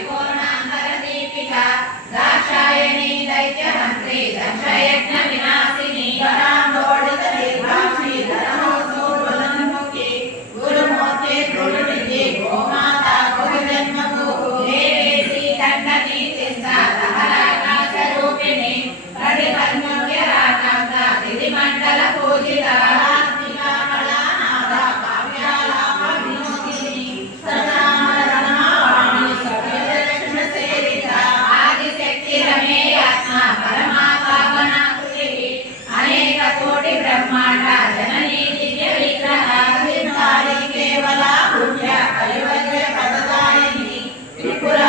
परिपूर्णान्तरदीपिका दाक्षायणी दैत्यहन्त्री दक्षयज्ञविनाशिनी वराम्बोडितदीर्घाक्षी धर्मोऽसूर्वलन्मुखी गुरुमूर्ति गुरुनिधि गोमाता गुरुजन्मभूः देवी श्रीदण्डनीतिस्था दहराकाशरूपिणी कटिपद्मव्यराकान्ता तिथिमण्डलपूजिता ब्रह्मांड जननी दिव्य विग्रह केवला पूज्य कलिवल्य पददायिनी त्रिपुर